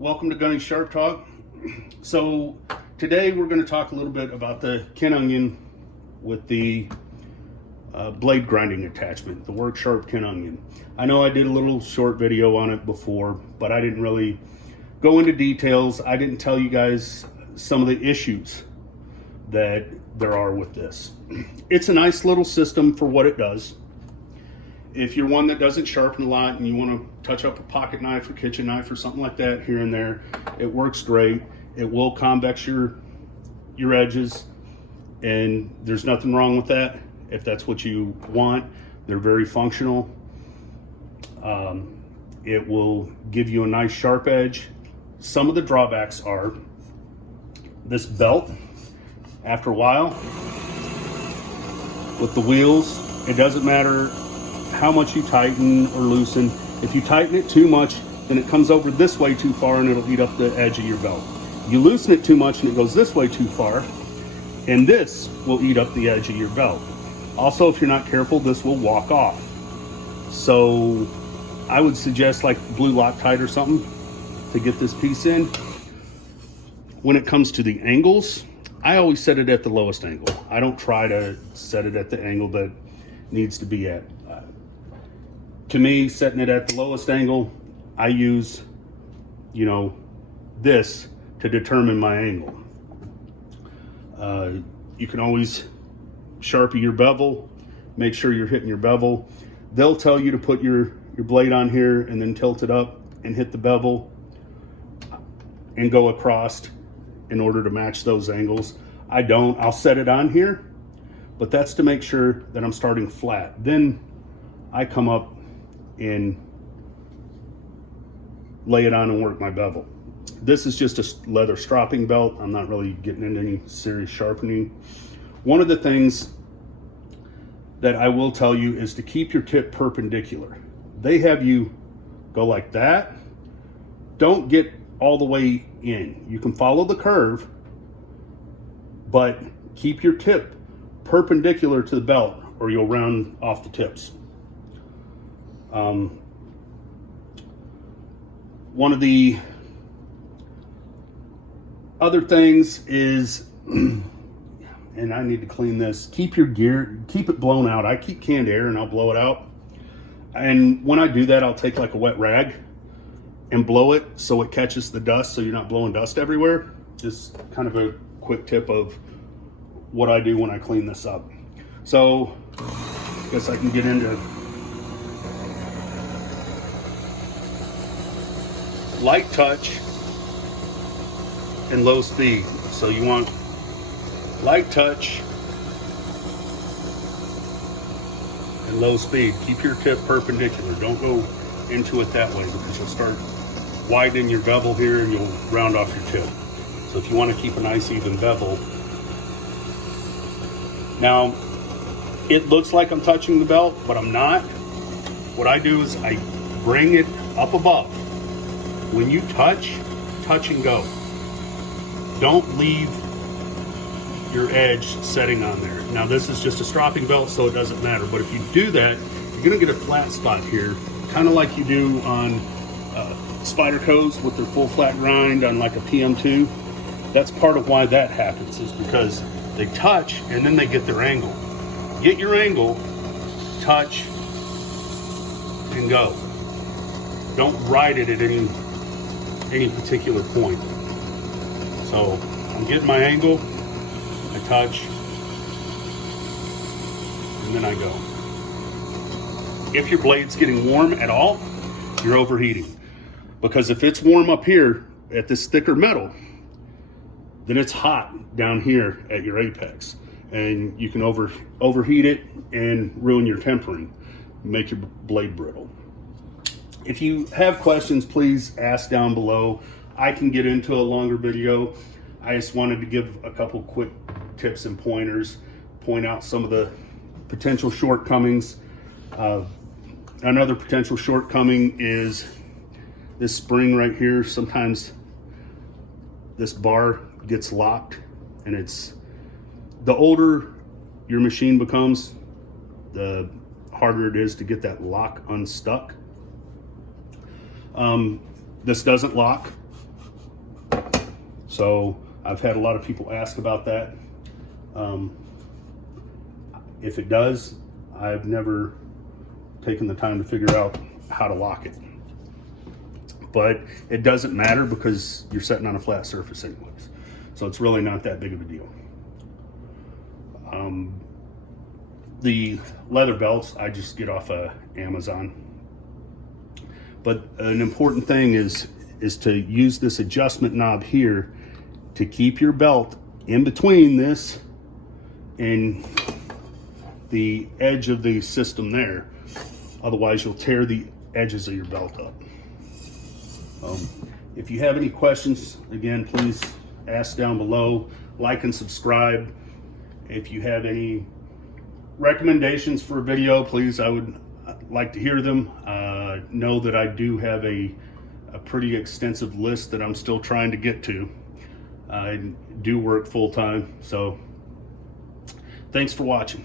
Welcome to Gunny Sharp Talk. So today we're going to talk a little bit about the Ken Onion with the blade grinding attachment, the Work Sharp Ken Onion. I know I did a little short video on it before, but I didn't really go into details. I didn't tell you guys some of the issues that there are with this. It's a nice little system for what it does. If you're one that doesn't sharpen a lot and you want to touch up a pocket knife or kitchen knife or something like that here and there, it works great. It will convex your edges, and there's nothing wrong with that if that's what you want. They're very functional. It will give you a nice sharp edge. Some of the drawbacks are this belt. After a while, with the wheels, it doesn't matter how much you tighten or loosen. If you tighten it too much, then it comes over this way too far and it'll eat up the edge of your belt. You loosen it too much and it goes this way too far, and this will eat up the edge of your belt. Also, if you're not careful, this will walk off. So I would suggest like blue Loctite or something to get this piece in. When it comes to the angles, I always set it at the lowest angle. I don't try to set it at the angle that it needs to be at. To me, setting it at the lowest angle, I use, this to determine my angle. You can always sharpen your bevel, make sure you're hitting your bevel. They'll tell you to put your blade on here and then tilt it up and hit the bevel and go across in order to match those angles. I don't. I'll set it on here, but that's to make sure that I'm starting flat. Then I come up and lay it on and work my bevel. This is just a leather stropping belt. I'm not really getting into any serious sharpening. One of the things that I will tell you is to keep your tip perpendicular. They have you go like that. Don't get all the way in. You can follow the curve, but keep your tip perpendicular to the belt or you'll round off the tips. One of the other things is, and I need to clean this, keep your gear, keep it blown out. I keep canned air and I'll blow it out. And when I do that, I'll take like a wet rag and blow it so it catches the dust so you're not blowing dust everywhere. Just kind of a quick tip of what I do when I clean this up. So I guess I can get into light touch and low speed. So you want light touch and low speed. Keep your tip perpendicular. Don't go into it that way because you'll start widening your bevel here and you'll round off your tip. So if you want to keep a nice even bevel. Now, it looks like I'm touching the belt, but I'm not. What I do is I bring it up above. When you touch and go. Don't leave your edge setting on there. Now this is just a stropping belt, so it doesn't matter. But if you do that, you're gonna get a flat spot here, kind of like you do on Spydercos with their full flat grind on like a PM2. That's part of why that happens, is because they touch and then they get their angle. Get your angle, touch, and go. Don't ride it at any particular point. So I'm getting my angle, I touch, and then I go. If your blade's getting warm at all, you're overheating. Because if it's warm up here at this thicker metal, then it's hot down here at your apex. And you can overheat it and ruin your tempering, make your blade brittle. If you have questions, please ask down below. I can get into a longer video. I just wanted to give a couple quick tips and pointers, point out some of the potential shortcomings. Another potential shortcoming is this spring right here. Sometimes this bar gets locked, and the older your machine becomes, the harder it is to get that lock unstuck. This doesn't lock. So I've had a lot of people ask about that. If it does, I've never taken the time to figure out how to lock it. But it doesn't matter because you're sitting on a flat surface anyways. So it's really not that big of a deal. The leather belts I just get off of Amazon. But an important thing is to use this adjustment knob here to keep your belt in between this and the edge of the system there. Otherwise you'll tear the edges of your belt up. If you have any questions, again, please ask down below, like and subscribe. If you have any recommendations for a video, please, I would like to hear them. Know that I do have a pretty extensive list that I'm still trying to get to. I do work full time, so thanks for watching.